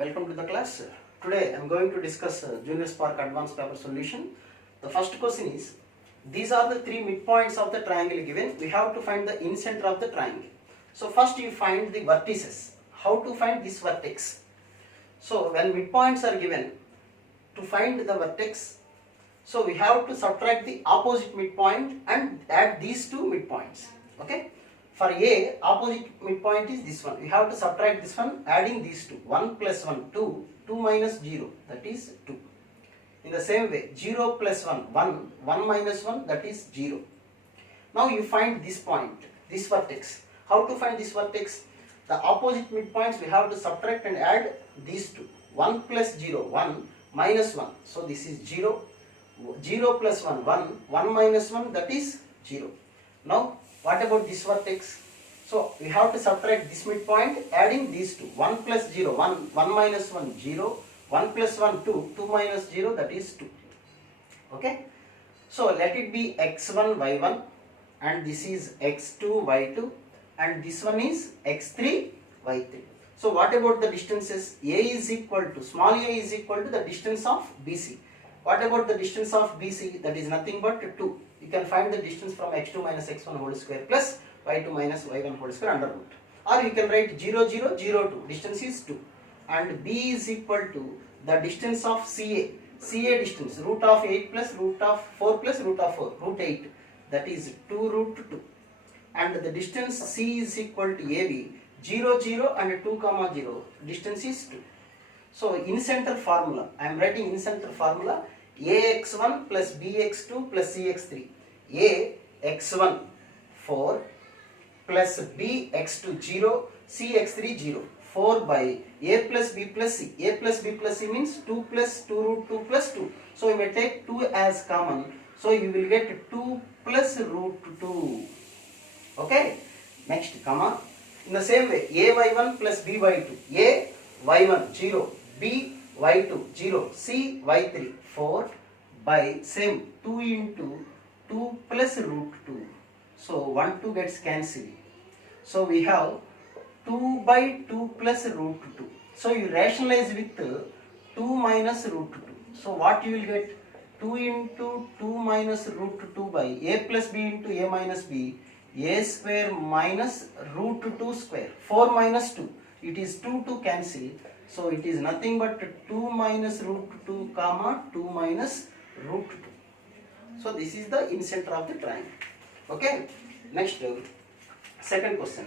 Welcome to the class. Today I am going to discuss Junior Spark Advanced Paper Solution. The first question is, these are the three midpoints of the triangle given. We have to find the incenter of the triangle. So first you find the vertices. How to find this vertex? So when midpoints are given, to find the vertex, so we have to subtract the opposite midpoint and add these two midpoints. Okay. For A, opposite midpoint is this one. We have to subtract this one, adding these two. 1 plus 1, 2. 2 minus 0, that is 2. In the same way, 0 plus 1, 1. 1 minus 1, that is 0. Now you find this point, this vertex. How to find this vertex? The opposite midpoints we have to subtract and add these two. 1 plus 0, 1 minus 1. So this is 0. 0 plus 1, 1. 1 minus 1, that is 0. Now what about this vertex? So we have to subtract this midpoint, adding these two. 1 plus 0, 1. 1 minus 1, 0. 1 plus 1, 2. 2 minus 0, that is 2. Okay. So let it be x1, y1, and this is x2, y2, and this one is x3, y3. So what about the distances? A is equal to, small a is equal to the distance of BC. What about the distance of BC? That is nothing but 2. You can find the distance from x2 minus x1 whole square plus y2 minus y1 whole square under root. Or you can write 0, 0, 0, 2. Distance is 2. And B is equal to the distance of CA. CA distance, root of 8 plus root of 4 plus root of 4, root 8. That is 2 root 2. And the distance C is equal to AB, 0, 0 and 2 comma 0. Distance is 2. So incenter formula, I am writing incenter formula, AX1 plus BX2 plus CX3. A x1 4 plus B x2 0, CX3 0. 4 by A plus B plus C. A plus B plus C means 2 plus 2 root 2 plus 2. So you may take 2 as common. So you will get 2 plus root 2. Okay. Next comma. In the same way, A y1 plus B y2. A y1 0. B y2 0. C y3 4 by same 2 into 2 plus root 2. So 1 2 gets cancelled. So we have 2 by 2 plus root 2. So you rationalize with 2 minus root 2. So what you will get? 2 into 2 minus root 2 by A plus B into A minus B. A square minus root 2 square. 4 minus 2. It is 2 to cancel. So it is nothing but 2 minus root 2 comma 2 minus root 2. So this is the incenter of the triangle. Okay. Next, second question.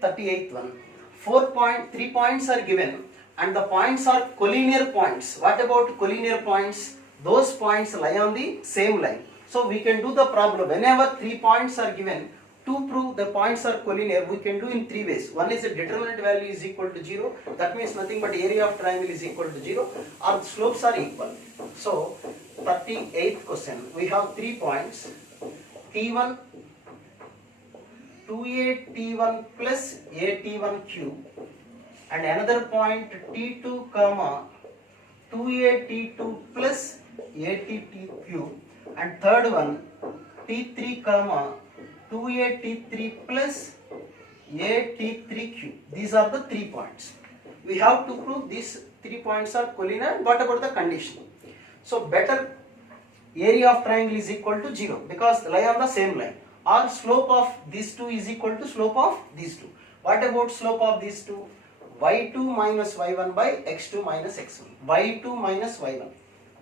38th one. 3 points are given and the points are collinear points. What about collinear points? Those points lie on the same line. So we can do the problem. Whenever 3 points are given, to prove the points are collinear, we can do in 3 ways. One is the determinant value is equal to 0. That means nothing but area of triangle is equal to 0, or the slopes are equal. So 38th question. We have 3 points. T1, 2a T1 plus a T1 cube, and another point T2 comma 2a T2 plus a T cube, and third one T3 comma 2a T3 plus a T3 cube. These are the 3 points. We have to prove these 3 points are collinear. What about the condition? So better area of triangle is equal to 0 because they lie on the same line, or slope of these two is equal to slope of these two. What about slope of these two? Y2 minus y1 by x2 minus x1. Y2 minus y1,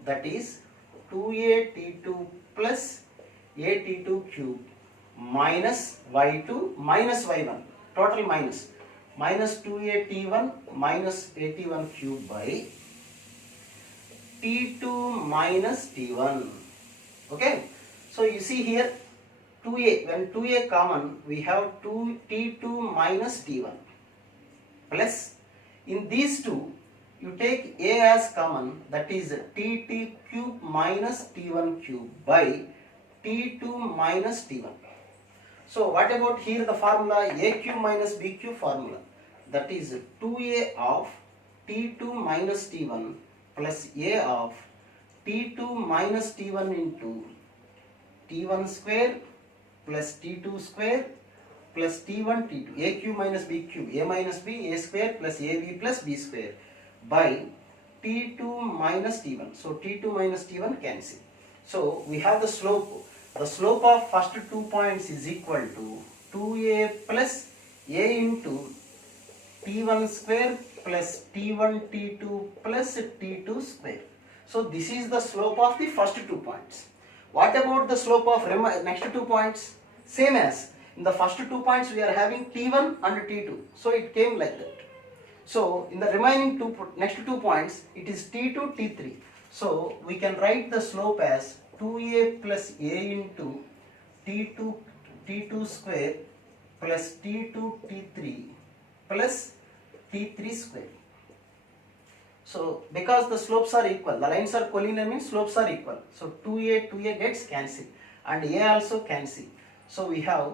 that is 2a T2 plus a T2 cube minus y2 minus y1, total minus 2a T1 minus a T1 cube by T2 minus T1. Okay. So you see here 2a, when 2a common, we have T2 minus T1 plus, in these two you take a as common, that is Tt cube minus T1 cube by T2 minus T1. So what about here the formula a cube minus b cube formula, that is 2a of T2 minus T1 plus a of T2 minus T1 into T1 square plus T2 square plus T1 T2, a cube minus b cube, a minus b, a square plus ab plus b square by T2 minus T1. So T2 minus T1 cancel. So we have the slope. The slope of first 2 points is equal to 2a plus a into T1 square plus T1 T2 plus T2 square. So this is the slope of the first 2 points. What about the slope of next 2 points? Same as in the first 2 points we are having T1 and T2. So it came like that. So in the remaining next 2 points it is T2 T3. So we can write the slope as 2a plus a into T2 square plus T2 T3 plus T3 square. So because the slopes are equal, the lines are collinear means slopes are equal. So 2a gets cancelled and a also cancelled. So we have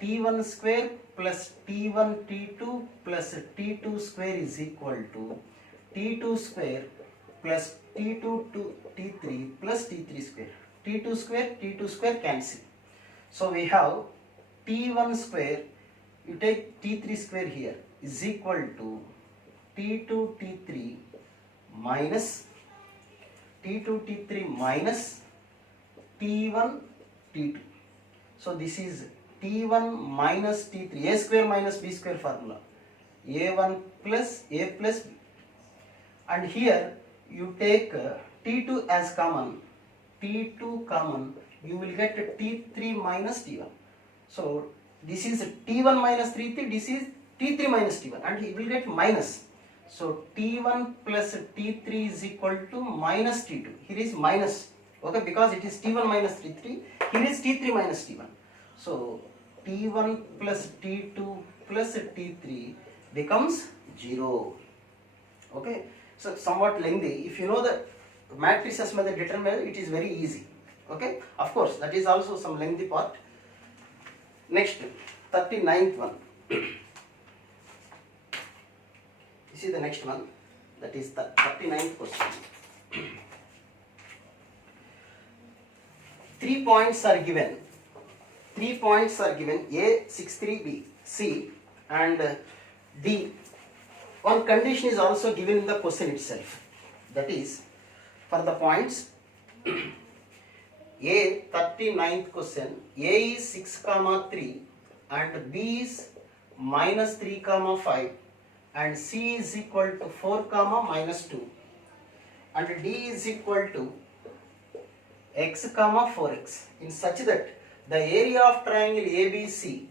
T1 square plus T1 T2 plus T2 square is equal to T2 square plus T2 to T3 plus T3 square. T2 square cancel. So we have T1 square, you take T3 square here, is equal to T2 T3 minus T1 T2. So this is T1 minus T3, a square minus b square formula, a1 plus a plus b, and here you take T2 as common, T2 common, you will get T3 minus T1. So this is T1 minus T3, this is T3 minus T1, and he will get minus. So T1 plus T3 is equal to minus T2. Here is minus, okay, because it is T1 minus T3, here is T3 minus T1. So T1 plus T2 plus T3 becomes 0. Okay, so somewhat lengthy. If you know the matrices method determiner, it is very easy. Okay, of course that is also some lengthy part. Next, 39th one. This is the next one, that is the 39th question. 3 points are given. 3 points are given, A, 6, 3, B, C and D. One condition is also given in the question itself. That is, for the points A, 39th question, A is 6, 3 and B is minus 3, 5 and C is equal to 4, minus 2 and D is equal to x, 4x, in such that the area of triangle ABC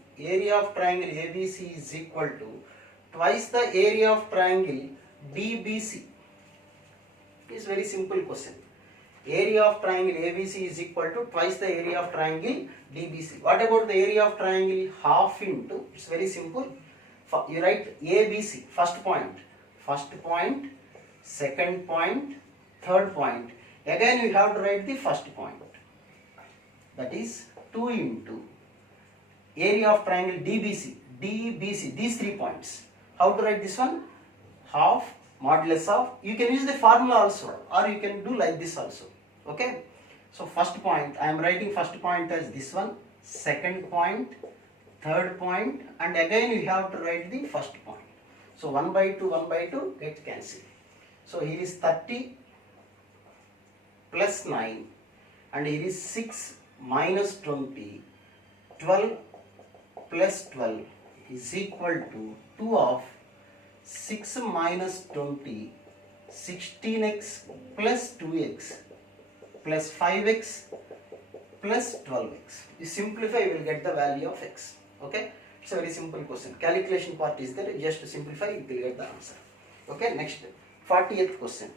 is equal to twice the area of triangle DBC. It is very simple question. Area of triangle ABC is equal to twice the area of triangle DBC. What about the area of triangle? Half into, it's very simple. You write ABC, first point, second point, third point. Again you have to write the first point. That is 2 into area of triangle DBC, these 3 points. How to write this one? Half modulus of, you can use the formula also or you can do like this also. Okay. So first point, I am writing first point as this one, second point, third point and again you have to write the first point. So 1 by 2 get cancelled. So here is 30 plus 9 and here is 6 minus 20, 12 plus 12 is equal to 2 of 6 minus 20, 16x plus 2x plus 5x plus 12x. You simplify, you will get the value of x. Okay, it's a very simple question. Calculation part is there, just to simplify you will get the answer. Okay, next 40th question.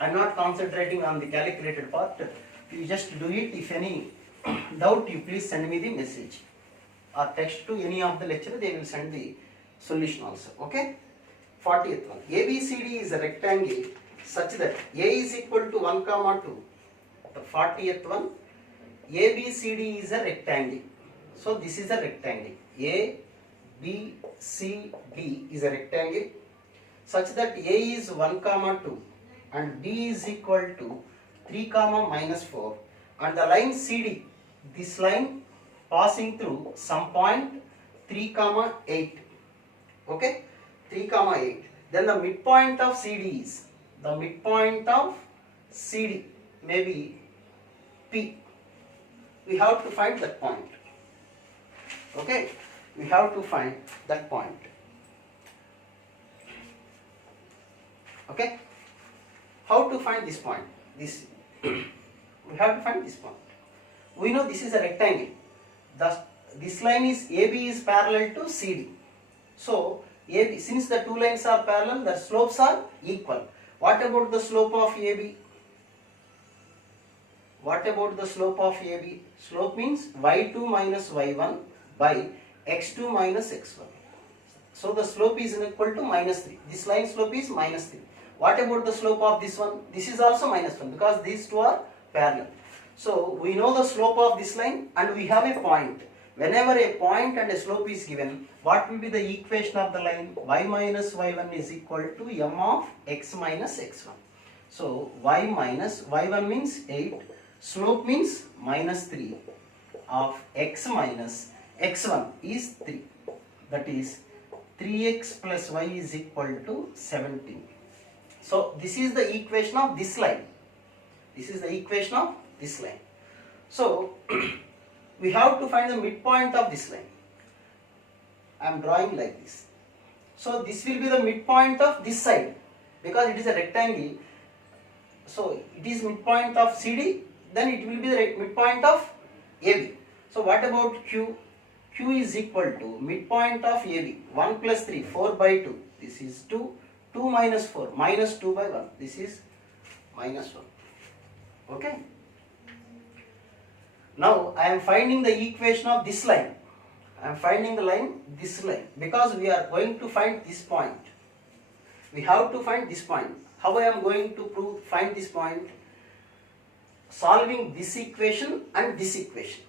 I am not concentrating on the calculated part. You just do it. If any doubt, you please send me the message or text to any of the lecturer. They will send the solution also. Okay. 40th one. ABCD is a rectangle such that A is equal to 1, 2. The 40th one. ABCD is a rectangle. So this is a rectangle. A, B, C, D is a rectangle such that A is 1, 2 and B is equal to 3, minus 4 and the line CD, this line passing through some point 3, 8. Okay, 3, 8. Then the midpoint of CD is, the midpoint of CD may be P. We have to find that point. Okay, we have to find that point. Okay, how to find this point? This we have to find this point. We know this is a rectangle. This line is AB is parallel to CD. So AB, since the two lines are parallel, the slopes are equal. What about the slope of AB? What about the slope of AB? Slope means y2 minus y1 by x2 minus x1. So the slope is equal to minus 3. This line slope is minus 3. What about the slope of this one? This is also minus 1 because these two are parallel. So we know the slope of this line and we have a point. Whenever a point and a slope is given, what will be the equation of the line? Y minus y1 is equal to m of x minus x1. So y minus y1 means 8, slope means minus 3 of x minus x1 is 3. That is 3x plus y is equal to 17. So this is the equation of this line. This is the equation of this line. So we have to find the midpoint of this line. I am drawing like this. So this will be the midpoint of this side because it is a rectangle. So it is midpoint of CD, then it will be the midpoint of AB. So what about Q? Q is equal to midpoint of AB, 1 plus 3, 4 by 2. This is 2. 2 minus 4, minus 2 by 1. This is minus 1. Okay. Now I am finding the equation of this line. I am finding the line, this line, because we are going to find this point. We have to find this point. How I am going to find this point? Solving this equation and this equation,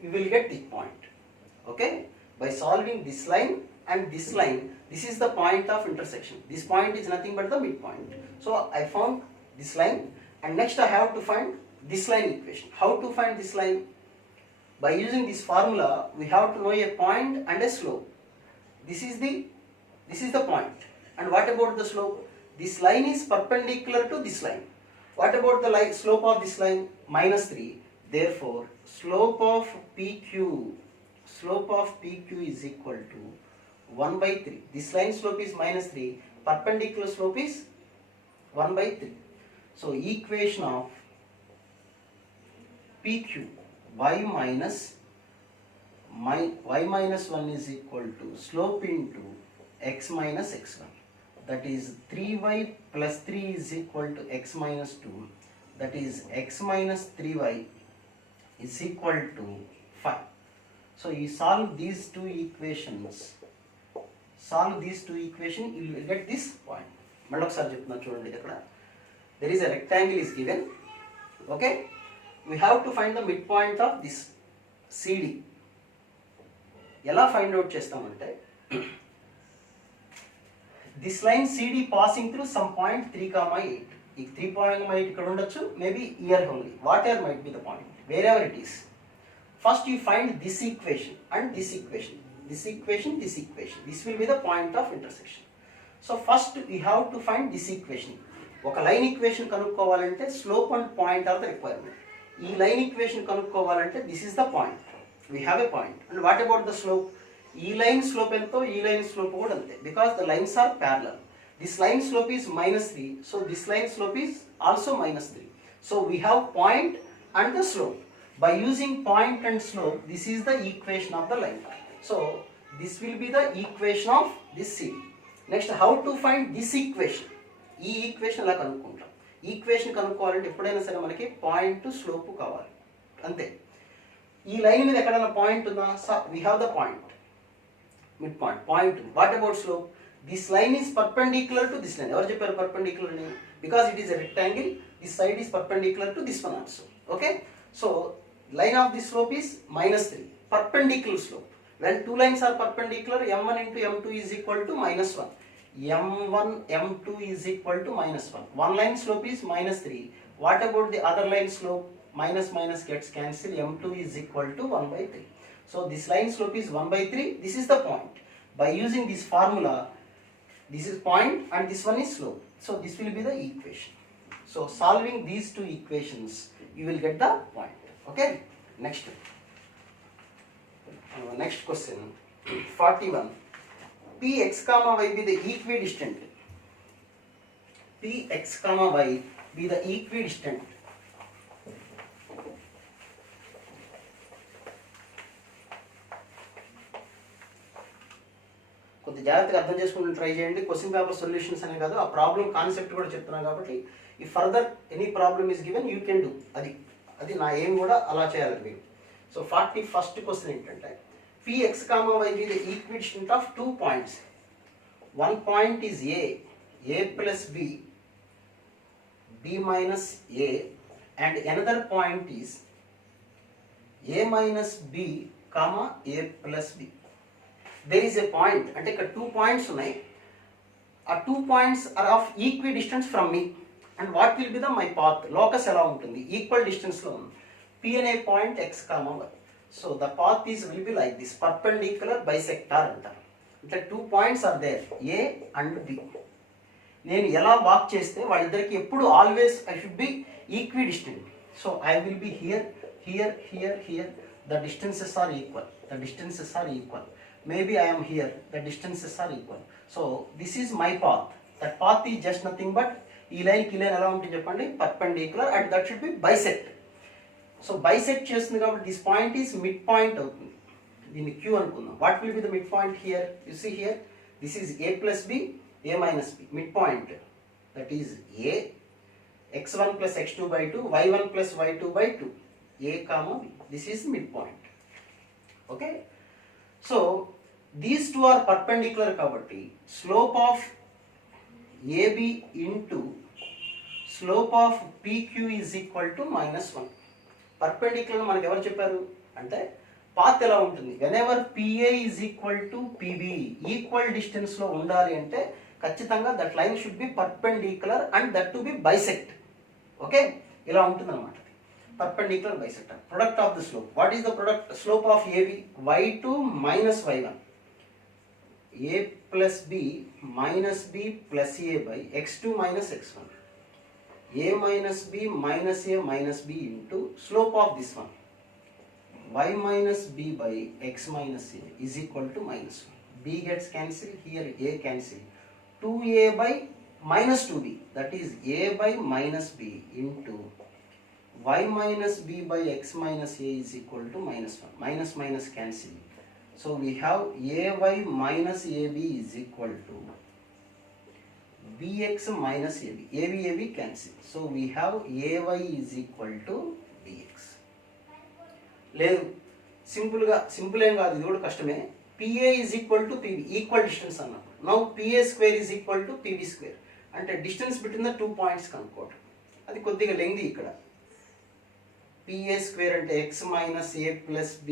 we will get this point. Okay. By solving this line and this line, this is the point of intersection. This point is nothing but the midpoint. So I found this line and next I have to find this line equation. How to find this line? By using this formula, we have to know a point and a slope. This is the point. And what about the slope? This line is perpendicular to this line. What about the slope of this line? Minus 3. Therefore, slope of PQ is equal to 1 by 3. This line slope is minus 3. Perpendicular slope is 1 by 3. So equation of PQ, y minus 1 is equal to slope into x minus x1. That is 3y plus 3 is equal to x minus 2. That is x minus 3y is equal to 5. So you solve these two equations. You will get this point. There is a rectangle is given. Okay. We have to find the midpoint of this CD. Ela find out chestamante. This line CD passing through some point 3,8. If 3.8 ఇక్కడ ఉండొచ్చు, maybe here only. Whatever might be the point, wherever it is. First you find this equation and this equation. This will be the point of intersection. So first we have to find this equation. ఒక line equation కనుక్కోవాలంటే slope and point are the requirement. ఈ line equation కనుక్కోవాలంటే this is the point. We have a point. And what about the slope? ఈ line slope ఎంతో ఈ line slope కూడా అంతే, because the lines are parallel. This line slope is minus 3, so this line slope is also minus 3. So we have point and the slope. By using point and slope, this is the equation of the line. So this will be the equation of this C. Next, how to find this equation? ఈ equation ఎలా కనుక్కుంటాం? Equation కనుక్కోవాలంటే ఎప్పుడైనా సరే మనకి point slope కావాలి, అంతే. ఈ line మీద ఎక్కడైనా పాయింట్ ఉందా? we have the point, midpoint, point. What about slope? This line is perpendicular to this line. Ever చెప్పారు perpendicular అని? Because it is a rectangle, this side is perpendicular to this one also. Okay? So line of this slope is minus 3. Perpendicular slope. When two lines are perpendicular, m1 into m2 is equal to minus 1. m1 m2 is equal to minus 1. One line slope is minus 3. What about the other line slope? Minus minus gets cancelled. m2 is equal to 1 by 3. So this line slope is 1 by 3. This is the point. By using this formula, This is point and this one is slope. So this will be the equation. So solving these two equations, you will get the point. Okay. Next. Next question. 41. Px comma y be the equidistant. Px comma y be the equidistant. కొద్ది జాగ్రత్తగా అర్థం చేసుకుని try చేయండి. Question paper solutions అనే కాదు, ఆ problem concept కూడా చెప్తున్నాను కాబట్టి ఈ further any problem is given you can do. అది నా ఏం కూడా అలా చేయాలి మీరు. సో 41st క్వశ్చన్ ఏంటంటే Px comma y be the equidistant of 2 points. One point is a plus b, b minus a, and another point is a minus b comma a plus b. There is a point, అంటే ఇక్కడ 2 points ఉన్నాయి. ఆ 2 points are of equidistance from me. And what will be the my path? Locus ఎలా ఉంటుంది? Equal distance లో ఉంది. P అనే point x comma y. So the path will be like this, perpendicular bisector అంటారు. అంటే 2 points are there, A and B. నేను ఎలా walk చేస్తే వాళ్ళిద్దరికి ఎప్పుడు always I should be equidistant. So I will be here here here here, the distances are equal. Maybe I am here, the distances are equal. So this is my path. That path is just nothing but ఈ లైన్కి ఈ line ఎలా ఉంటుంది చెప్పండి, perpendicular, and that should be bisect. So bisect చేస్తుంది కాబట్టి this point is mid point అవుతుంది. దీన్ని Q అనుకుందాం. What will be the mid point here? You see here, this is a plus b, a minus b. Mid point that is a, x1 plus x2 by 2, y1 plus y2 by 2, a comma b. This is mid point. Okay. So these two are perpendicular kabatti slope of AB into slope of PQ is equal to -1. Perpendicular మనకు ఎవరు చెప్పారు అంటే path ఎలా ఉంటుంది, whenever PA is equal to PB equal distance లో ఉండాలి అంటే ఖచ్చితంగా that line should be perpendicular and that to be bisect. Okay, ఇలా ఉంటుంది అనమాట. Perpendicular bisector. Product of the slope. What is the product slope of AB? y2 minus y1. A plus b minus b plus a by x2 minus x1. A minus b minus a minus b into slope of this one. Y minus b by x minus a is equal to -1. B gets cancelled, here a cancelled. 2a by minus 2b, that is a by minus b into y minus b by x minus a is equal to -1. Minus minus cancel. So we have ay minus ab is equal to bx minus ab. ab cancel. So we have ay is equal to bx. లేదు simple ఏం కాదు, ఇది కూడా కష్టమే. pa is equal to pb, equal distance అన్నప్పుడు. Now pa square is equal to pb square, అంటే distance between the 2 points కనుక్కోవడం. అది కొద్దిగా లెంగ్తీ ఇక్కడ. pa square అంటే x minus a plus b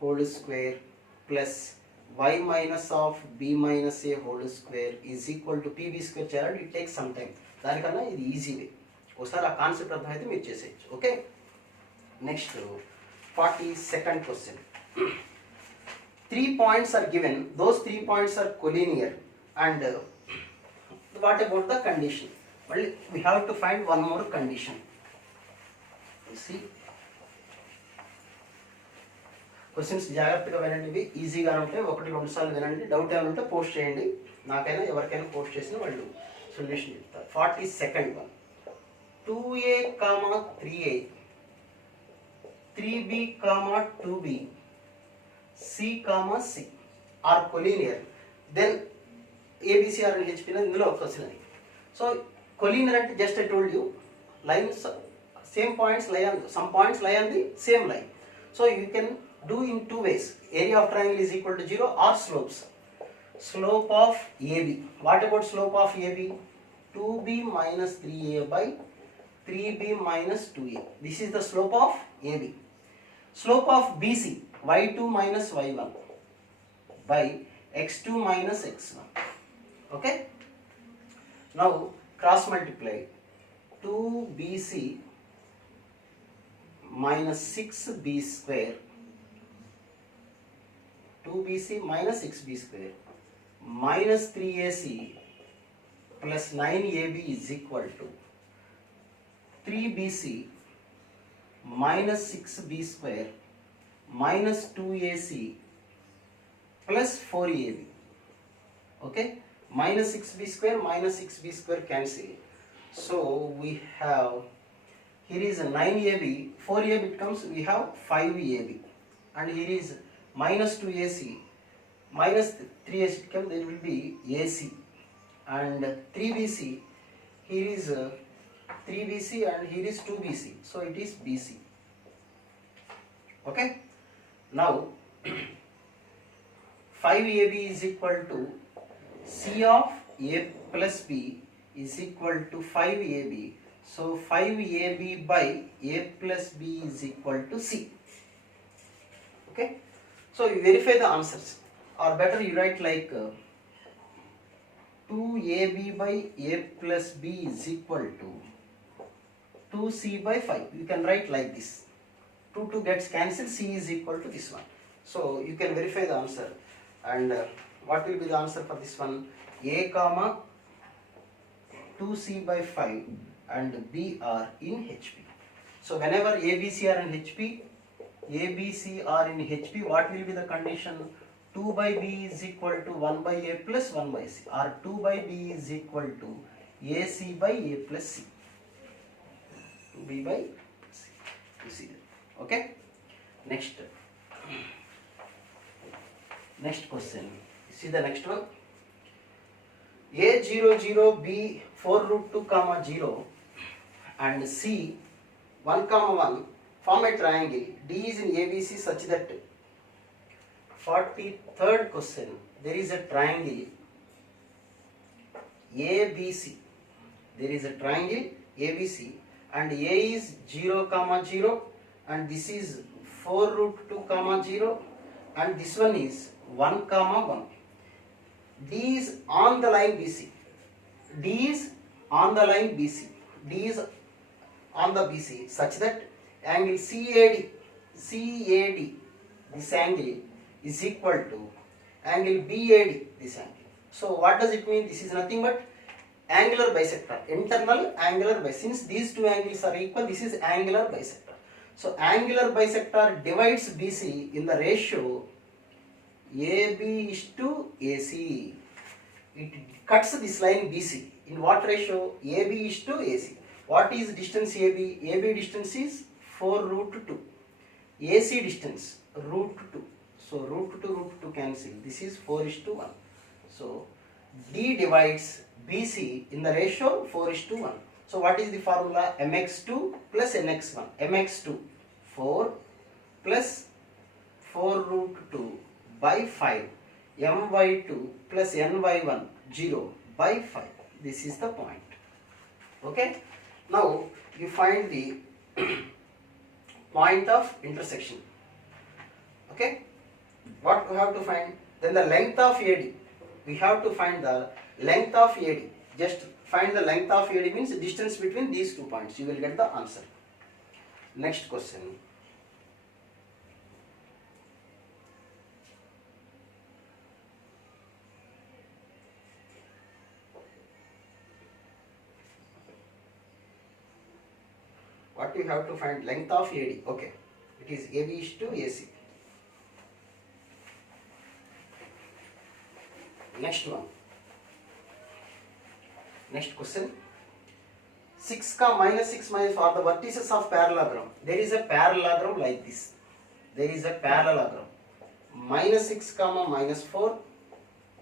whole square plus y minus of b minus a whole square is equal to pb square చేయాలి. It takes some time. దానికన్నా ఇది easy way. ఒకసారి ఆ కాన్సెప్ట్ అర్థమైతే మీరు చేసేయచ్చు. Okay, next 42nd question. 3 points are given. Those 3 points are collinear. And what about the condition? Well, we have to find one more condition. See, questions జాగ్రత్తగా వినండి, ఈజీగానే ఉంటాయి. 1-2 సార్లు వినండి. డౌట్ ఏమైనా ఉంటే పోస్ట్ చేయండి, నాకైనా ఎవరికైనా పోస్ట్ చేసిన వాళ్ళు సొల్యూషన్ చెప్తారు. 42nd one. 2a, 3a, 3b, 2b, c, c are collinear. Then abc are hp ఇందులో ఒక క్వశ్చన్ అది. సో collinear అంటే just I told you lines, same points lie on, some points lie on the same line. So you can do in 2 ways. Area of triangle is equal to 0 or slopes. Slope of AB. What about slope of AB? 2b minus 3a by 3b minus 2a. This is the slope of AB. Slope of BC. y2 minus y1 by x2 minus x1. Okay. Now cross multiply. 2bc minus 6b square, 2bc minus 6b square minus 3ac plus 9ab is equal to 3bc minus 6b square minus 2ac plus 4ab. Okay, minus 6b square minus 6b square cancel. So we have, here is 9ab, 4ab becomes, we have 5ab, and here is minus 2ac minus 3ac becomes, there will be ac, and 3bc, here is 3bc and here is 2bc, so it is bc. Okay, now 5ab is equal to c of a plus b is equal to 5ab, so 5ab by a plus b is equal to c. Okay, so you verify the answers, or better you write like 2ab by a plus b is equal to 2c by 5. You can write like this, 2 gets cancelled, c is equal to this one. So you can verify the answer, and what will be the answer for this one? A comma 2c by 5 and b are in HP. So whenever a, b, c are in HP, a, b, c are in HP, what will be the condition? 2 by b is equal to 1 by a plus 1 by c, or 2 by b is equal to ac by a plus c, 2b by c. You see that? Okay, next question. See the next one. A 0 0 b 4 root 2 comma 0 and c 1 comma 1 form a triangle. D is in ABC such that 43rd question, there is a triangle ABC. There is a triangle ABC and A is 0 comma 0 and this is 4 root 2 comma 0 and this one is 1 comma 1. D is on the line BC. D is on the line BC. D is on the BC such that angle CAD, this angle is equal to angle BAD, this angle. So what does it mean? This is nothing but angular bisector, internal angular bisector. Since these two angles are equal, this is angular bisector. So angular bisector divides BC in the ratio AB is to AC. It cuts this line BC. In what ratio? AB is to AC. What is distance AB? AB distance is 4 root 2. AC distance root 2. So root 2 cancel. This is 4 is to 1. So D divides BC in the ratio 4 is to 1. So what is the formula? mx2 plus nx1. mx2 4 plus 4 root 2 by 5. my2 plus ny1 0 by 5. This is the point. Okay. Now you find the point of intersection. Okay. What we have to find? Then the length of AD. We have to find the length of AD. Just find the length of AD means distance between these 2 points. You will get the answer. Next question. What you have to find? Length of AD. Okay. It is AB is to AC. Next one. Next question. 6 minus 6 minus are the vertices of parallelogram. There is a parallelogram like this. There is a parallelogram. Minus 6 minus 4,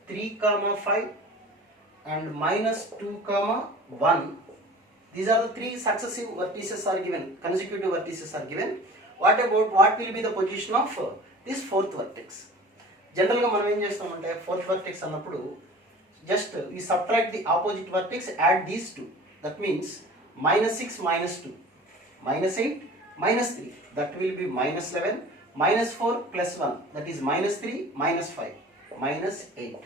3 5 and minus 2 1. These are the 3 successive vertices are given. Consecutive vertices are given. What about what will be the position of this fourth vertex? Generally, మనం ఏం చేస్తామంటే fourth vertex అన్నప్పుడు just we subtract the opposite vertex, add these two. That means minus 6 minus 2, minus 8 minus 3. That will be minus 11, minus 4 plus 1. That is minus 3 minus 5, minus 8.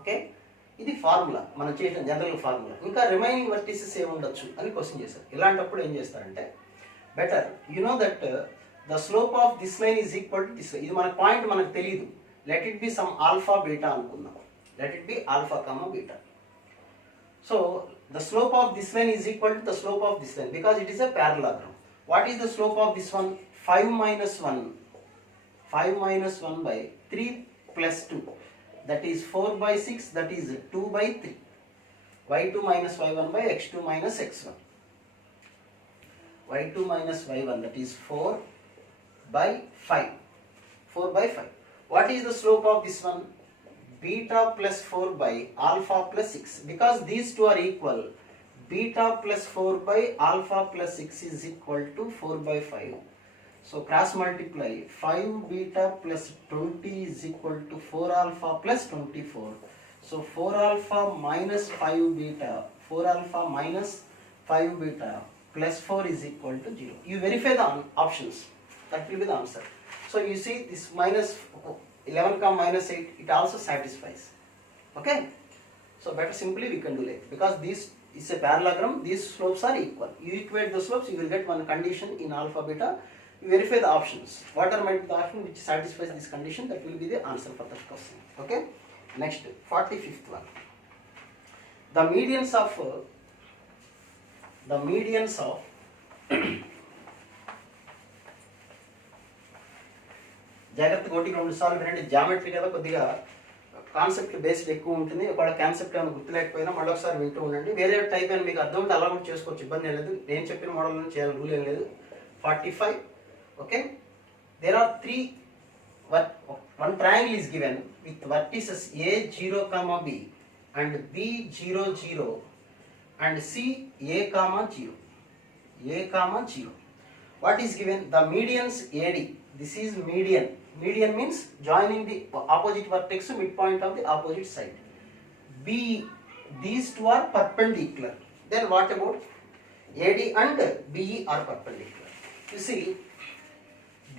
Okay. ఇది formula మనం చేసిన general formula. ఇంకా remaining vertices ఏముండొచ్చు అని question చేశారు. ఇలాంటప్పుడు ఏం చేస్తారంటే better you know that the slope of this line is equal to this line. ఇది మన పాయింట్ మనకు తెలియదు. let it be some alpha beta అనుకుందాం. Let it be alpha comma beta. So the slope of this line is equal to the slope of this line because it is a parallelogram. What is the slope of this one? 5 minus 1. 5 minus 1 by 3 plus 2. That is 4 by 6. That is 2 by 3. y2 minus y1 by x2 minus x1. y2 minus y1, that is 4 by 5. 4 by 5. What is the slope of this one? Beta plus 4 by alpha plus 6. Because these two are equal, beta plus 4 by alpha plus 6 is equal to 4 by 5. So cross multiply, 5 beta plus 20 is equal to 4 alpha plus 24. So 4 alpha minus 5 beta, 4 alpha minus 5 beta plus 4 is equal to 0. You verify the options, that will be the answer. So you see this minus 11 comma minus 8, it also satisfies. Okay, so better simply we can do it because this is a parallelogram, these slopes are equal. You equate the slopes, you will get one condition in alpha beta. You verify the options, whatever might be the option which satisfies this condition, that will be the answer for that question. Okay, next 45th one. The medians of జాగ్రత్తగా ఒకటి రెండు సార్లు వినండి. Geometry కదా కొద్దిగా concept based ఎక్కువ ఉంటుంది. ఒకవేళ కాన్సెప్ట్ ఏమైనా గుర్తులేకపోయినా మళ్ళీ ఒకసారి వింటూ ఉండండి. వేరే టైప్ అయినా మీకు అర్థం ఉంటే అలా కూడా చేసుకోవచ్చు, ఇబ్బంది ఏం లేదు. నేను చెప్పిన మోడల్ చేయాలి రూల్ ఏం లేదు. 45. Okay, there are one triangle is given with vertices A 0 comma B and B 0 0 and C A comma 0. A comma 0. What is given? The medians AD. This is median. Median means joining the opposite vertex to midpoint of the opposite side. B, these two are perpendicular. Then what about AD and BE are perpendicular. You see,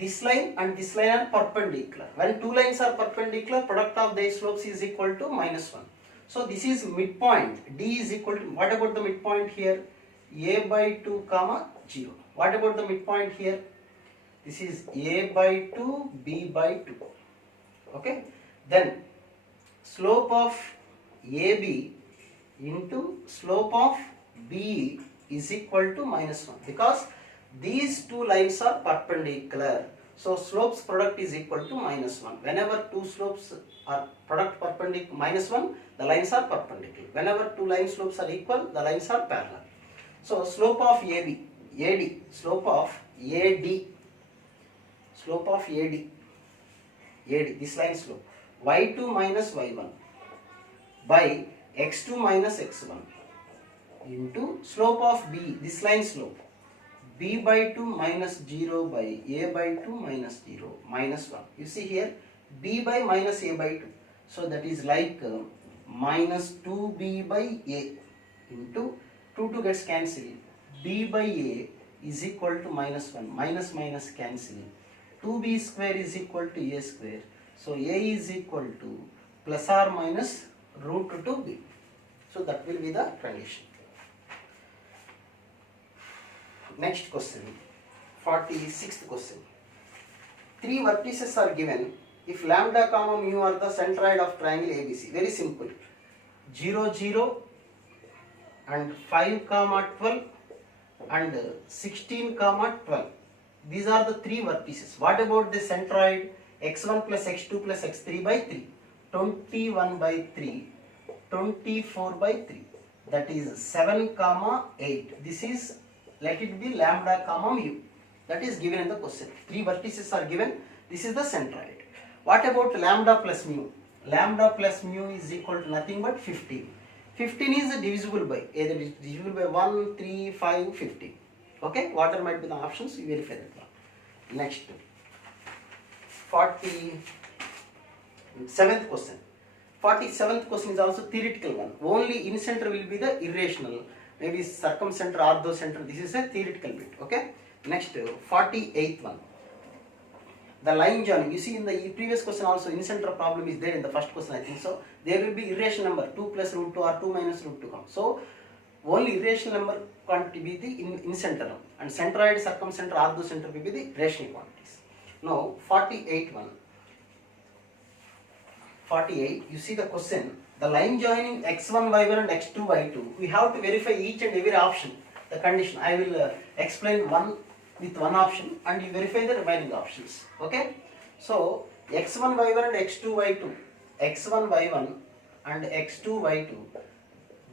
this line and this line are perpendicular. When two lines are perpendicular, product of their slopes is equal to -1. So this is midpoint. D is equal to, what about the midpoint here? A by 2 comma 0. What about the midpoint here? This is A by 2, B by 2. Okay, then slope of AB into slope of BE is equal to -1 because these two lines are perpendicular. So slopes product is equal to -1. Whenever two slopes are product perpendicular -1, the lines are perpendicular. Whenever two line slopes are equal, the lines are parallel. So slope of AB, AD, slope of AD, slope of AD, this line slope, y2 minus y1 by x2 minus x1 into slope of B, this line slope, B by 2 minus 0 by A by 2 minus 0 minus 1. You see here, B by minus A by 2. So that is like minus 2B by A into 2 gets cancelled. B by A is equal to -1. Minus minus cancel. 2B square is equal to A square. So A is equal to plus or minus root 2B. So that will be the condition. Next question, 46th question. 3 vertices are given if lambda comma mu are the centroid of triangle ABC. Very simple. 0 0 and 5 comma 12 and 16 comma 12. These are the 3 vertices. What about the centroid? x1 plus x2 plus x3 by 3. 21 by 3. 24 by 3. That is 7 comma 8. This is, let it be lambda comma mu. That is given in the question. 3 vertices are given. This is the centroid. What about lambda plus mu? Lambda plus mu is equal to nothing but 15. 15 is divisible by, either it is divisible by 1, 3, 5, 15. Okay, whatever might be the options, you verify that one. Next, 47th question. 47th question is also theoretical one. Only in center will be the irrational. Maybe circumcenter, orthocenter. This is a theoretical bit. Okay. Next, 48th one. The line joining. You see in the previous question also in center problem is there in the first question, I think so. There will be irrational number 2 plus root 2 or 2 minus root 2 come. So only irrational number quantity be the in center and centroid, circumcenter, orthocenter will be the rational quantities. Now 48th one. 48, you see the question, the line joining x1, y1 and x2, y2, we have to verify each and every option, the condition. I will explain one with one option and you verify the remaining options. Okay? So, x1, y1 and x2, y2, x1, y1 and x2, y2,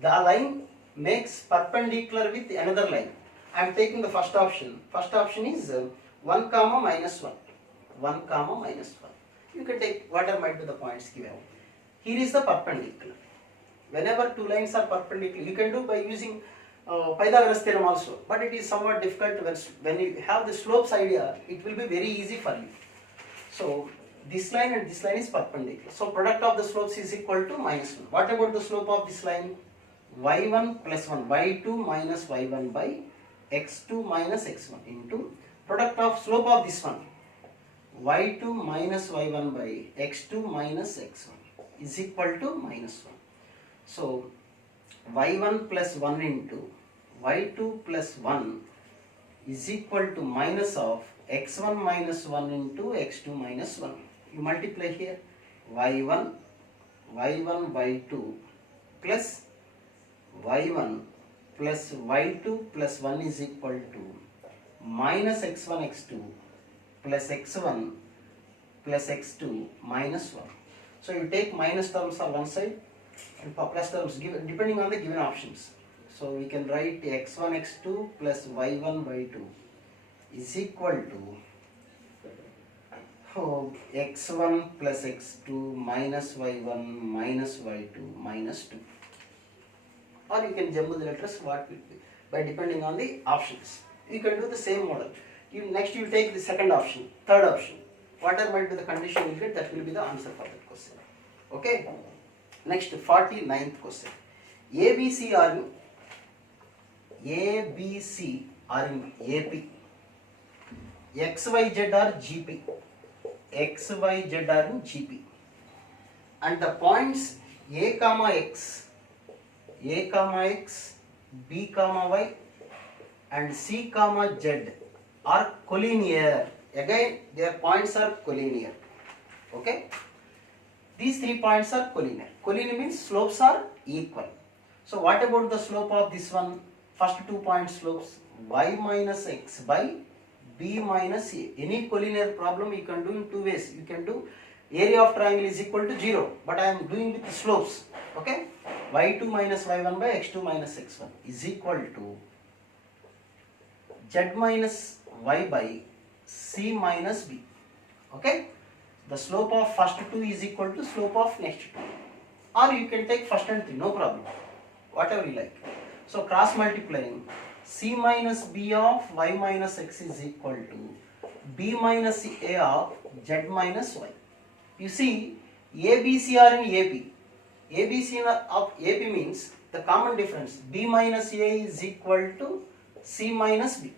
the line makes perpendicular with another line. I am taking the first option. First option is 1 comma minus 1. 1 comma minus 1. You can take whatever might be the points given. Here is the perpendicular. Whenever two lines are perpendicular, you can do by using Pythagoras theorem also, but it is somewhat difficult when you have the slopes idea, it will be very easy for you. So this line and this line is perpendicular. So product of the slopes is equal to minus 1. What about the slope of this line? y1 plus 1, y2 minus y1 by x2 minus x1 into product of slope of this one, y2 minus y1 by x2 minus x1 is equal to minus 1. So y1 plus 1 into y2 plus 1 is equal to minus of x1 minus 1 into x2 minus 1. You multiply here y1, y2 plus y1 plus y2 plus 1 is equal to minus x1 x2 plus x1 plus x2 minus 1. So you take minus terms on one side and plus terms given depending on the given options. So we can write x1 x2 plus y1 y2 is equal to x1 plus x2 minus y1 minus y2 minus 2. Or you can jumble the letters what will be by depending on the options. You can do the same model. Next you take the second option, third option. Whatever might be the condition you get, that will be the answer for that question. Okay. Next 49th question. ABC are in AP. XYZ are GP. XYZ are in GP. And the points A comma X, B comma Y and C comma Z are collinear. Again, their points are collinear. Okay. These 3 points are collinear. Collinear means slopes are equal. So what about the slope of this one? First 2 point slopes, y minus x by b minus a. Any collinear problem you can do in 2 ways. You can do area of triangle is equal to 0, but I am doing with the slopes. Okay. y2 minus y1 by x2 minus x1 is equal to z minus y by c minus b. Okay. The slope of first 2 is equal to slope of next 2. Or you can take first and 3, no problem. Whatever you like. So cross multiplying, c minus b of y minus x is equal to b minus a of z minus y. You see, ABC are in AP. ABC of AP means the common difference. B minus A is equal to C minus B.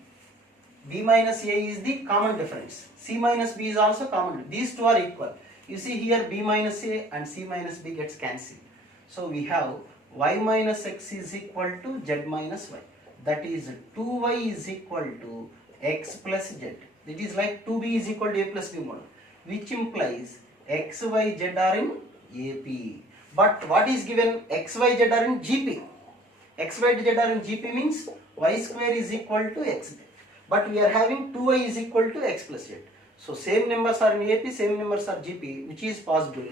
B minus A is the common difference. C minus B is also common. These two are equal. You see here B minus A and C minus B gets cancelled. So we have y minus x is equal to z minus y. That is 2y is equal to x plus z. It is like 2b is equal to a plus b model, which implies x, y, z are in AP. But what is given? X, y, z are in GP. X, y, z are in GP means y square is equal to x. But we are having 2y is equal to x plus z. So same numbers are in AP, same numbers are GP, which is possible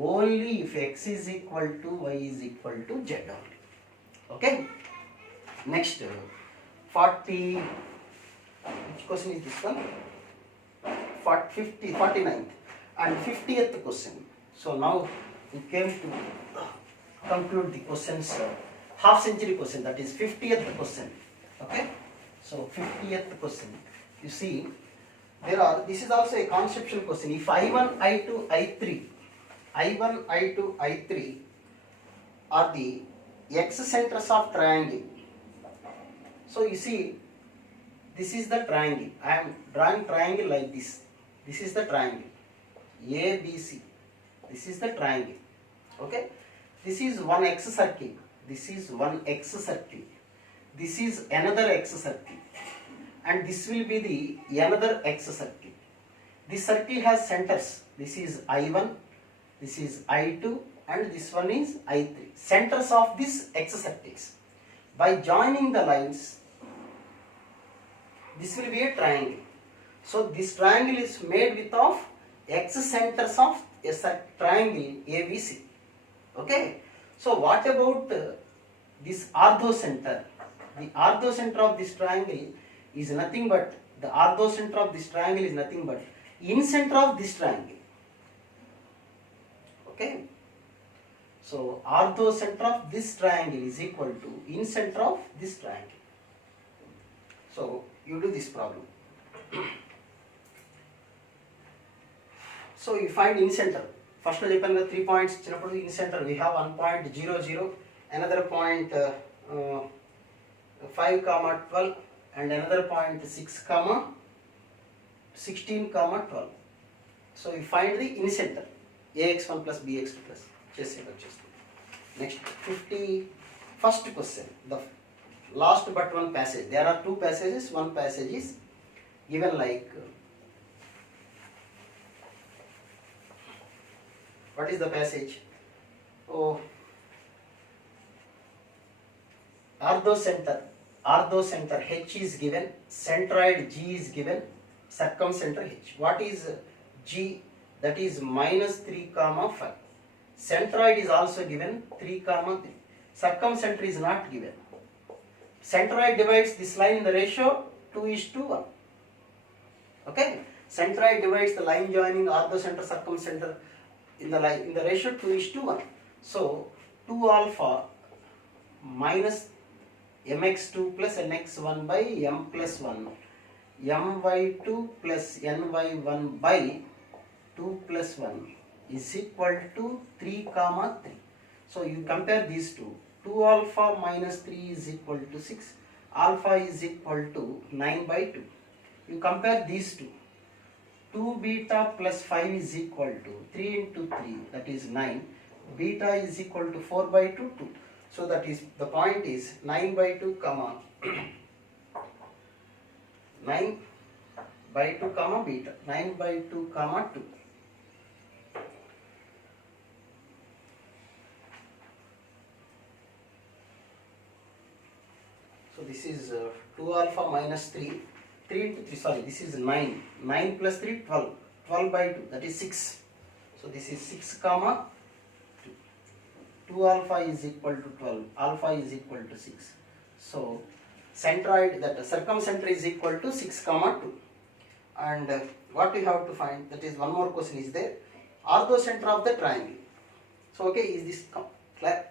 only if x is equal to y is equal to z only. Okay. Next 40. Which question is this one? 49th and 50th question. So now we came to conclude the questions, half century question, that is 50th question. Okay. So 50th question. You see, this is also a conceptual question. If I1, I2, I3, I3 are the x centers of triangle. So you see, this is the triangle. I am drawing triangle like this. This is the triangle. ABC. This is the triangle. Okay. This is one x circle. This is one x circle. This is another x circle. And this will be the another x circle. This circle has centers. This is I1, This is I2 and this one is I3. Centers of these x-circles. By joining the lines, this will be a triangle. So this triangle is made with of x-centers of a triangle ABC. Okay. So what about this orthocenter? The orthocenter of this triangle is nothing but, the orthocenter of this triangle is nothing but incenter of this triangle. Okay. So orthocenter of this triangle is equal to incenter of this triangle. So you do this problem. So you find incenter. First we have 3 points. Incenter we have 1 point 0 0, another point 5 comma 12, and another point 6 comma 16 comma 12. So you find the incenter, ax1 plus bx2 plus. Next 51st question, the last but one passage. There are two passages. One passage is given like, what is the passage? Oh, orthocenter H is given, centroid G is given, circumcenter H. What is G? That is minus 3 comma 5. Centroid is also given 3 comma 3. Circumcenter is not given. Centroid divides this line in the ratio 2:1. Okay. Centroid divides the line joining orthocenter circumcenter in the line in the ratio 2:1. So 2 alpha minus mx2 plus nx1 by m plus 1, my2 plus ny1 by 2 plus 1 is equal to 3 comma 3. So you compare these two. 2 alpha minus 3 is equal to 6. Alpha is equal to 9 by 2. You compare these two. 2 beta plus 5 is equal to 3 into 3, that is 9. Beta is equal to 4 by 2, 2. So that is, the point is 9 by 2 comma 9 by 2 comma beta, 9 by 2 comma 2. So this is 2 alpha minus 3, 3 into 3, sorry, this is 9, 9 plus 3, 12, 12 by 2, that is 6. So this is 6 comma 2. 2 alpha is equal to 12, alpha is equal to 6. So centroid, that circumcenter is equal to 6 comma 2. And what we have to find, that is one more question is there, orthocenter of the triangle. So okay, is this clear?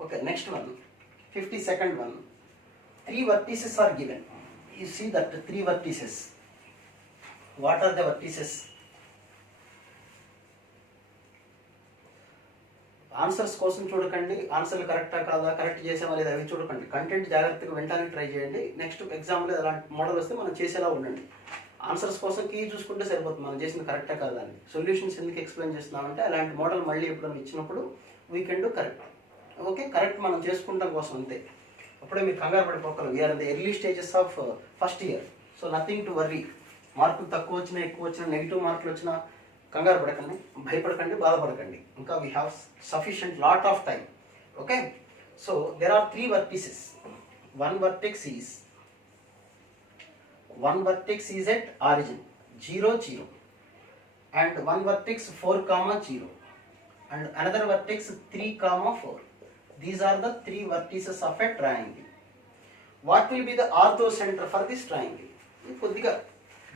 Okay, next one, 52nd one. 3 vertices are given. You see that 3 vertices. What are the vertices? Answers కోసం చూడకండి, ఆన్సర్లు కరెక్టా కాదా, correct చేసామా లేదా అవి చూడకండి. Content జాగ్రత్తగా వెంటనే ట్రై చేయండి. నెక్స్ట్ ఎగ్జామ్లో అలాంటి మోడల్ వస్తే మనం చేసేలా ఉండండి. ఆన్సర్స్ కోసం కీ చూసుకుంటే సరిపోతుంది, మనం చేసింది కరెక్టా కాదా అని. సొల్యూషన్స్ ఎందుకు ఎక్స్ప్లెయిన్ చేస్తున్నామంటే అలాంటి మోడల్ మళ్ళీ ఎప్పుడైనా ఇచ్చినప్పుడు we can do correct. Okay, correct మనం చేసుకుంటాం కోసం అంతే. అప్పుడే మీరు కంగారు పడిపోకరు. We're in the early stages of first year. So nothing to worry. మార్కులు తక్కువ వచ్చినా ఎక్కువ వచ్చినా నెగిటివ్ మార్కులు వచ్చినా కంగారు పడకండి, భయపడకండి, బాధపడకండి. ఇంకా we have sufficient lot of time. Okay, so there are 3 vertices. One vertex is at origin 0 0, and one vertex 4 comma 0, and another vertex 3 comma 4. These are the 3 vertices of a triangle. What will be the orthocenter for this triangle? కొద్దిగా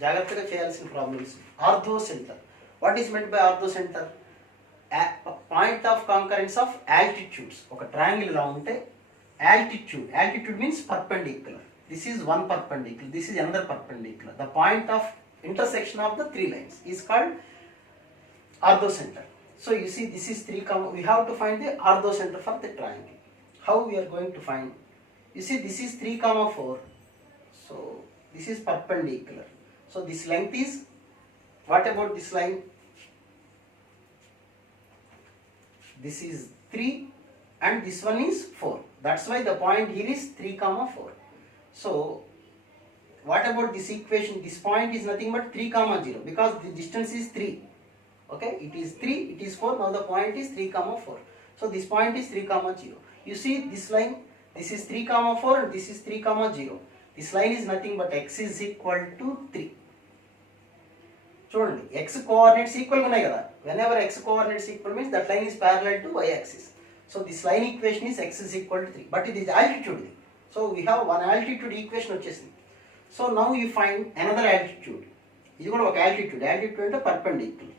జాగ్రత్తగా చేయాల్సిన problems. Orthocentre. What is meant by orthocentre? Point of concurrence of altitudes. ఒక triangle ఇలా ఉంటే altitude means perpendicular. This is one perpendicular, this is another perpendicular. The point of intersection of the 3 lines is called orthocenter. So you see this is 3 comma, we have to find the orthocenter for the triangle. How we are going to find? You see this is 3 comma 4. So this is perpendicular. So this length is, what about this line? This is 3 and this one is 4. That's why the point here is 3 comma 4. So what about this equation? This point is nothing but 3 comma 0 because the distance is 3. Okay, it is 3, it is 4. Now the point is 3 comma 4. So this point is 3 comma 0. You see this line, this is 3 comma 4 and this is 3 comma 0. This line is nothing but x is equal to 3. చూడండి x coordinates equal ఉన్నాయి కదా, whenever x coordinates equal means that line is parallel to y axis. So this line equation is x is equal to 3, but it is altitude. So we have one altitude equation వచ్చేసింది. So now you find another altitude. ఇది కూడా ఒక altitude. Altitude అంటే perpendicular.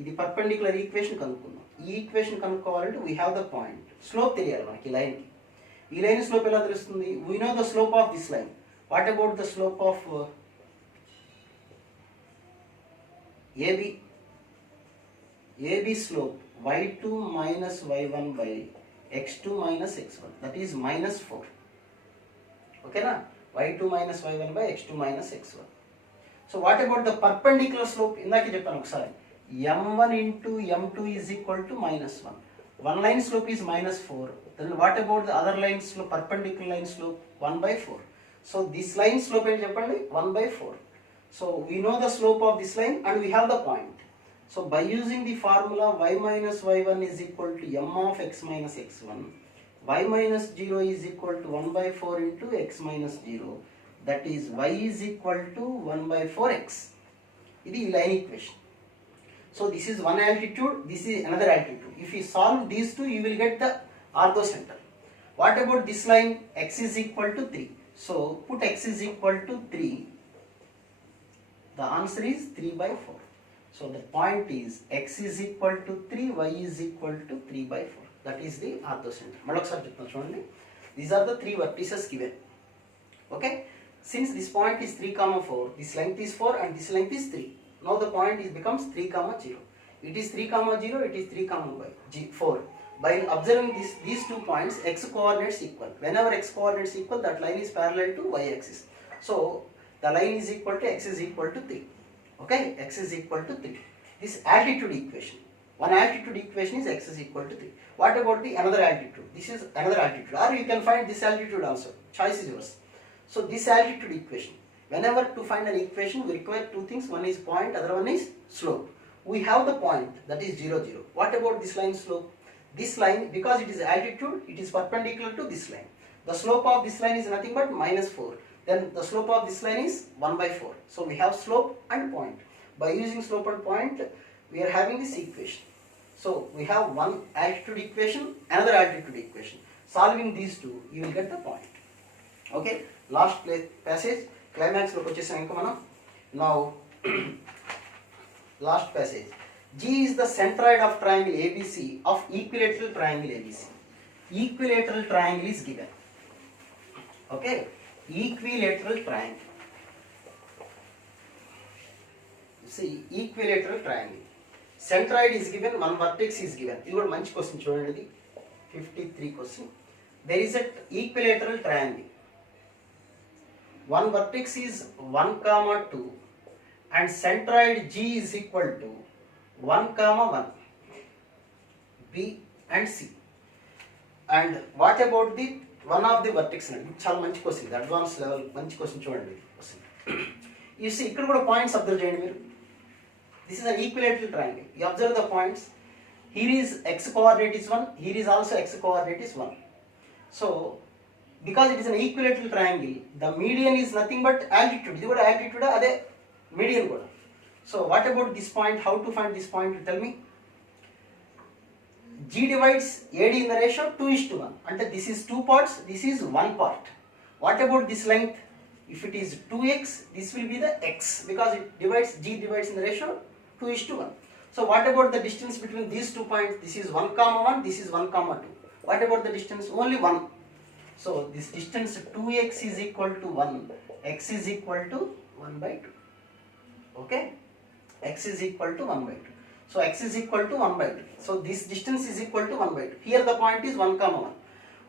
ఇది perpendicular equation కనుక్కుందాం. ఈ equation కనుక్కోవాలంటే we have the point. Slope తెలియాలి మనకి ఈ లైన్కి. ఈ లైన్ స్లోప్ ఎలా తెలుస్తుంది? We know the slope of this line. What about the slope of AB? AB slope y2 minus y1 by x2 minus x1, that is minus 4. Okay na? y2 minus y1 by x2 minus x1. So what about the perpendicular slope? ఇందాక చెప్పాను ఒకసారి, m1 into m2 is equal to minus 1. One line slope is minus 4. Then what about the other line slope, perpendicular line slope? 1 by 4. So this line slope ఏంటి చెప్పండి? 1 by 4. So we know the slope of this line and we have the point. So by using the formula y minus y1 is equal to m of x minus x1, y minus 0 is equal to 1 by 4 into x minus 0, that is y is equal to 1 by 4x. This is line equation. So this is one altitude, this is another altitude. If you solve these two, you will get the orthocenter. What about this line? X is equal to 3. So put x is equal to 3. The answer is 3 by 4. So the point is x is equal to 3, y is equal to 3 by 4. That is the orthocenter. మరొకసారి చెప్తాను చూడండి. These are the three vertices given. Okay. Since this point is 3 comma 4, this length is 4 and this length is 3. Now the point is becomes 3 comma 0. It is 3 comma 0, it is 3 comma 4. By observing these 2 points, x coordinates equal. Whenever x coordinates equal, that line is parallel to y axis. So the line is equal to x is equal to 3. Okay, x is equal to 3. This altitude equation. One altitude equation is x is equal to 3. What about the another altitude? This is another altitude. Or you can find this altitude also. Choice is yours. So this altitude equation. Whenever to find an equation, we require two things. One is point, other one is slope. We have the point, that is 0, 0. What about this line slope? This line, because it is altitude, it is perpendicular to this line. The slope of this line is nothing but minus 4. Then the slope of this line is 1 by 4. So we have slope and point. By using slope and point, we are having this equation. So we have one altitude equation, another altitude equation. Solving these two, you will get the point. Okay, last passage, climax lo kochesam inka manam. Now last passage. G is the centroid of triangle ABC of equilateral triangle ABC. Equilateral triangle is given. Okay, equilateral triangle. See, equilateral triangle. Centroid is given, one vertex is given. This is a manchi question chudandi. 53 question. There is an equilateral triangle. One vertex is 1 comma 2 and centroid G is equal to 1 comma 1, B and C. And what about the one of the vertex? Chala manchi question, the advanced level manchi question chudandi. You see, ikkada kuda points observe cheyandi meeru. This is an equilateral triangle. You observe the points. Here is x coordinate is 1, here is also x coordinate is 1. So because it is an equilateral triangle, the median is nothing but altitude. This is altitude, ade median kuda. So what about this point? How to find this point? Tell me. G divides AD in the ratio 2:1. And this is 2 parts, this is 1 part. What about this length? If it is 2x, this will be the x because it divides, G divides in the ratio 2:1. So what about the distance between these 2 points? This is 1 comma 1, this is 1 comma 2. What about the distance? Only 1. So this distance 2x is equal to 1, x is equal to 1 by 2. Okay, x is equal to 1 by 2. So x is equal to 1 by 2. So this distance is equal to 1 by 2. Here the point is 1 comma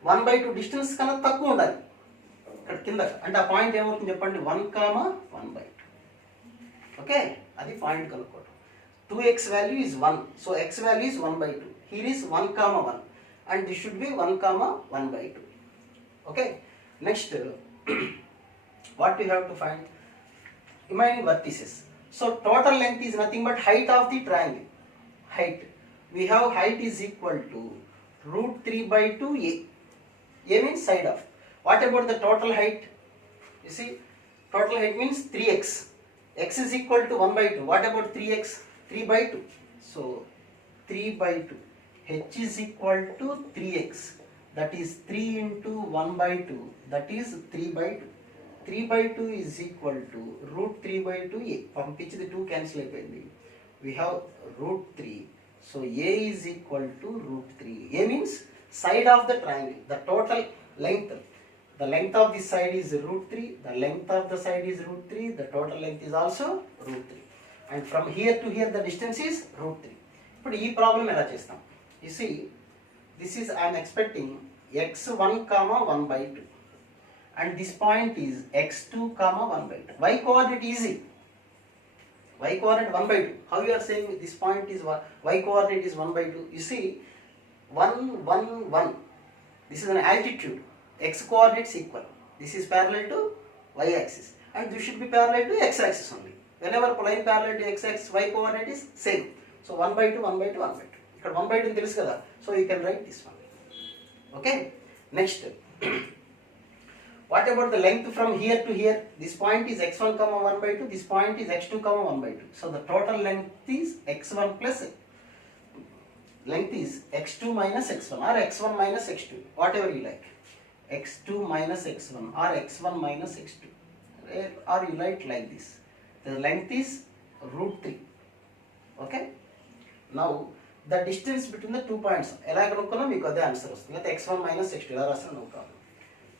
1. 1 by 2 distance kana takku undali. ఇక్కడ కింద అంటే ఆ point ఏమవుతుంది చెప్పండి, 1 comma 1 by 2. Okay, అది point కనుక్కోవడం. 2x value is 1, so x value is 1 by 2. Here is 1 comma 1 and this should be 1 comma 1 by 2. Okay, next what we have to find? Remaining vertices. So total length is nothing but height of the triangle. height. We have height is equal to root 3 by 2 a. A means side of. What about the total height? You see, total height means 3x. X is equal to 1 by 2. What about 3x? 3 by 2. So 3 by 2. H is equal to 3x. That is 3 into 1 by 2. That is 3 by 2. 3 by 2 is equal to root 3 by 2a. From which the 2 cancel away. We have root 3. So a is equal to root 3. A means side of the triangle. The total length. The length of this side is root 3. The length of the side is root 3. The total length is also root 3. And from here to here the distance is root 3. But this problem ela chestam. You see, this is I am expecting x1 comma 1 by 2. And this point is x2 comma 1 by 2. Y coordinate easy. Y coordinate 1 by 2. How you are saying this point is y coordinate is 1 by 2? You see, 1, 1, 1. This is an altitude. X coordinates equal. This is parallel to y axis. And this should be parallel to x axis only. Whenever line parallel to x axis, y coordinate is same. So 1 by 2, 1 by 2, 1 by 2. Ikkada 1 by 2 telusu kada. So you can write this one. Okay. Next. What about the length from here to here? This point is x1 comma 1 by 2. This point is x2 comma 1 by 2. So the total length is x1 plus length is x2 minus x1 or x1 minus x2. Whatever you like. x2 minus x1 or x1 minus x2. Or you write like this. The length is root 3. Okay. Now the distance between the 2 points. Ela kanukkona meeku ade answer vastundi. X1 minus x2 ela rasana no problem.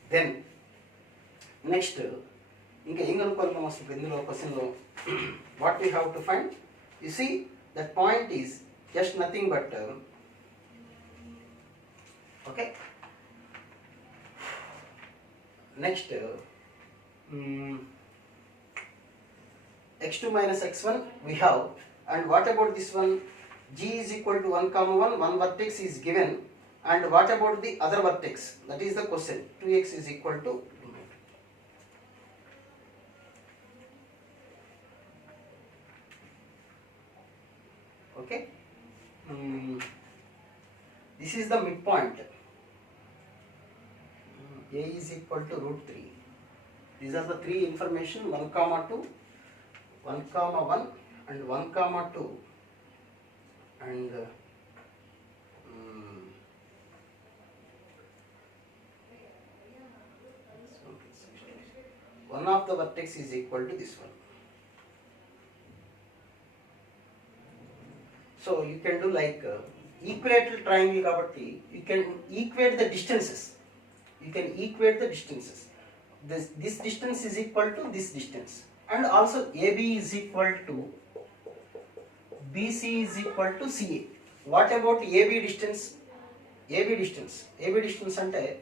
Then next, what we have to find? You see, that point is just nothing but okay. Next, x2 minus x1 we have, and what about this one? G is equal to 1 comma 1. One vertex is given, and what about the other vertex? That is the question. 2x is equal to. Okay, this is the midpoint. A is equal to root 3. These are the three information: 1 comma 2, 1 comma 1, and 1 comma 2, and one of the vertex is equal to this one. So you can do like equilateral triangle kabatti, you can equate the distances. You can equate the distances. This distance is equal to this distance, and also AB is equal to BC is equal to CA. What about AB distance? AB distance ante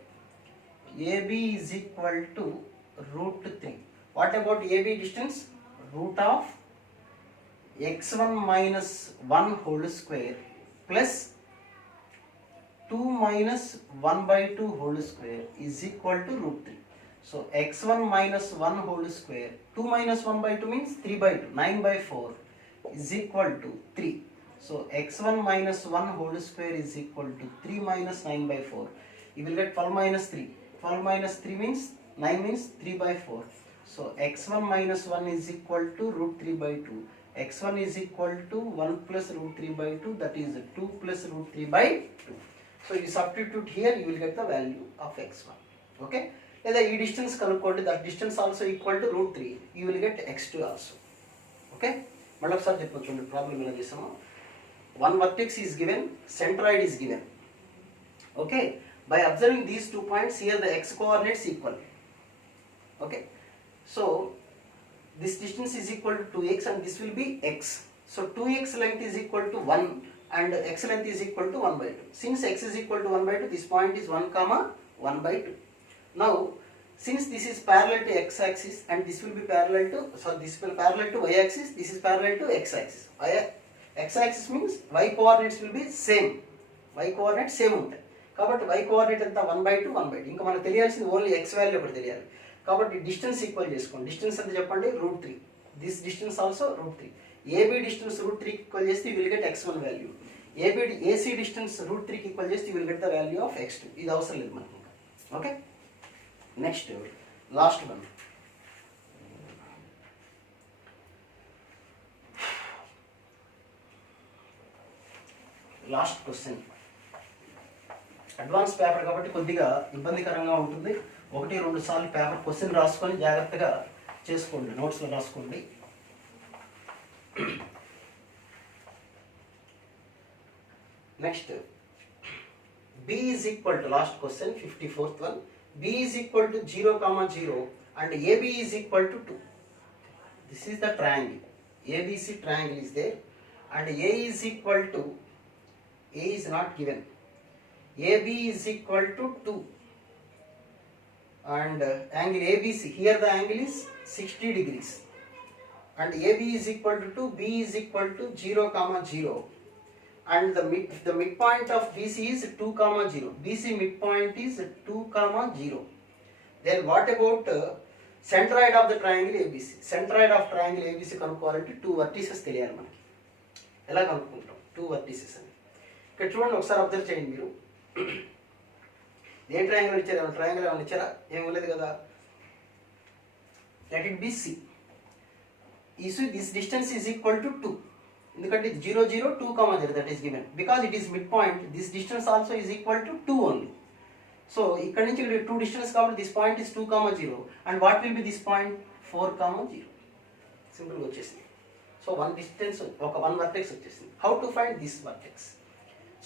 AB is equal to root 3. What about AB distance? Root of x1 minus 1 whole square plus 2 minus 1 by 2 whole square is equal to root 3. So x1 minus 1 whole square, 2 minus 1 by 2 means 3 by 2, 9 by 4 is equal to 3. So x1 minus 1 whole square is equal to 3 minus 9 by 4. You will get 12 minus 3. 12 minus 3 means 9 means 3 by 4. So x1 minus 1 is equal to root 3 by 2. x1 is equal to 1 plus root 3 by 2, that is 2 plus root 3 by 2. So you substitute here, you will get the value of x1. Okay. If the distance kanukondi, that distance also equal to root 3, you will get x2 also. Okay. Problem one vertex is given, centroid is given. Okay. By observing these 2 points, here the x coordinates equal. Okay. So this distance is equal to 2x and this will be x. So 2x length is equal to 1 and x length is equal to 1 by 2. Since x is equal to 1 by 2, this point is 1 comma 1 by 2. Now, since this is parallel to x axis and this will be parallel to, this will parallel to y axis, this is parallel to x axis. X axis means y coordinates will be same. Y coordinates same ఉంటాయి. కాబట్టి y coordinate ఎంత 1 by 2, 1 by 2. ఇంకా మనకు తెలియాల్సింది only x value ఒకటి తెలియాలి. కాబట్టి distance equal చేసుకోండి. Distance ఎంత చెప్పండి? Root 3. This distance also root 3. AB distance root 3 equal చేస్తే you will get x1 value. AC distance root 3 కి ఈక్వల్ చేస్తే you will get the value of x2. ఇది అవసరం లేదు మనకి. Okay, next last one. Last question. Advance paper కాబట్టి కొద్దిగా ఇబ్బందికరంగా ఉంటుంది. 1-2 సార్లు పేపర్ క్వశ్చన్ రాసుకొని జాగ్రత్తగా చేసుకోండి, నోట్స్లో రాసుకోండి. Next b is equal to, last question 54th one, b is equal to 0, 0 and AB is equal to 2. This is the triangle. ABC triangle is there and A is equal to, A is not given, AB is equal to 2 and angle ABC, here the angle is 60 degrees and AB is equal to 2, B is equal to 0, 0 and the midpoint of BC is 2, 0. BC midpoint is 2, 0. Then what about centroid of the triangle ABC? Centroid of triangle ABC కనుక్కోవాలంటే 2 vertices తెలియాలి మనకి. ఎలా కనుక్కుంటాం 2 vertices అని? ఇక్కడ చూడండి, ఒకసారి observe చేయండి మీరు. A triangle ఇచ్చారు? ట్రయాంగిల్ ఏమైనా ఇచ్చారా? ఏం లేదు కదా. Let it be C. This distance is equal to 2. ఎందుకంటే 0, 0, 2, 0 that is given. Because it is midpoint, this distance also is equal to 2 only. So ఇక్కడ నుంచి 2 distance కాబట్టి this point is 2, 0 and what will be this point? 4, 0. సింపుల్గా వచ్చేసింది. So one distance, ఒక one vertex వచ్చేసింది. How to find this vertex?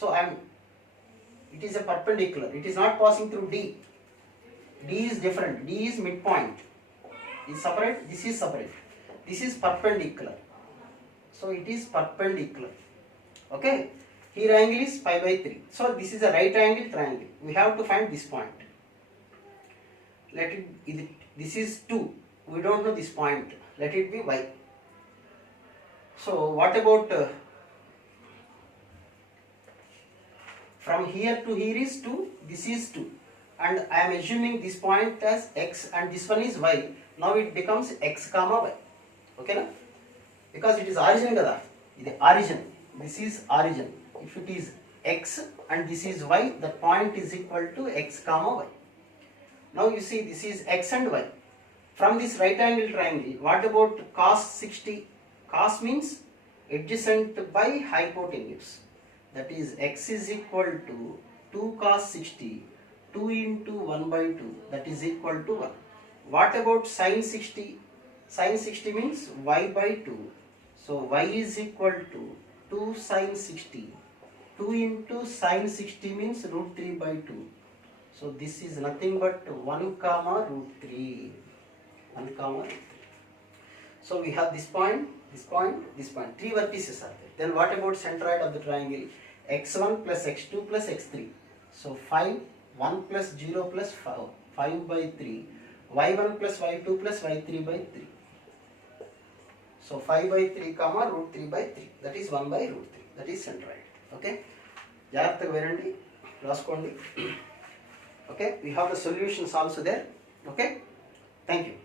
So it is a perpendicular, it is not passing through D. D is different, D is midpoint, is separate, this is separate, this is perpendicular. So it is perpendicular. Okay, here angle is pi by 3. So this is a right angle triangle. We have to find this point. This is 2. We don't know this point. Let it be y. So what about from here to here is 2. This is 2. And I am assuming this point as x and this one is y. Now it becomes x, y. Okay na? Because it is origin kada, ఇది origin, this is origin. If it is x and this is y, the point is equal to x, y. Now you see this is x and y. From this right angle triangle, what about cos 60? Cos means adjacent by hypotenuse. That is x is equal to 2 cos 60, 2 into 1 by 2, that is equal to 1. What about sin 60? Sin 60 means y by 2. So y is equal to 2 sin 60. 2 into sin 60 means root 3 by 2. So this is nothing but 1, root 3. 1, root 3. So we have this point, this point, this point. 3 vertices are there. Then what about centroid of the triangle? x1 plus x2 plus x3. So 5, 1 plus 0 plus 5 by 3. y1 plus y2 plus y3 by 3. So 5 by 3, root 3 by 3. That is 1 by root 3. That is centroid. Okay. జాగ్రత్తగా వినండి, రాసుకోండి. Okay. We have the solutions also there. Okay. Thank you.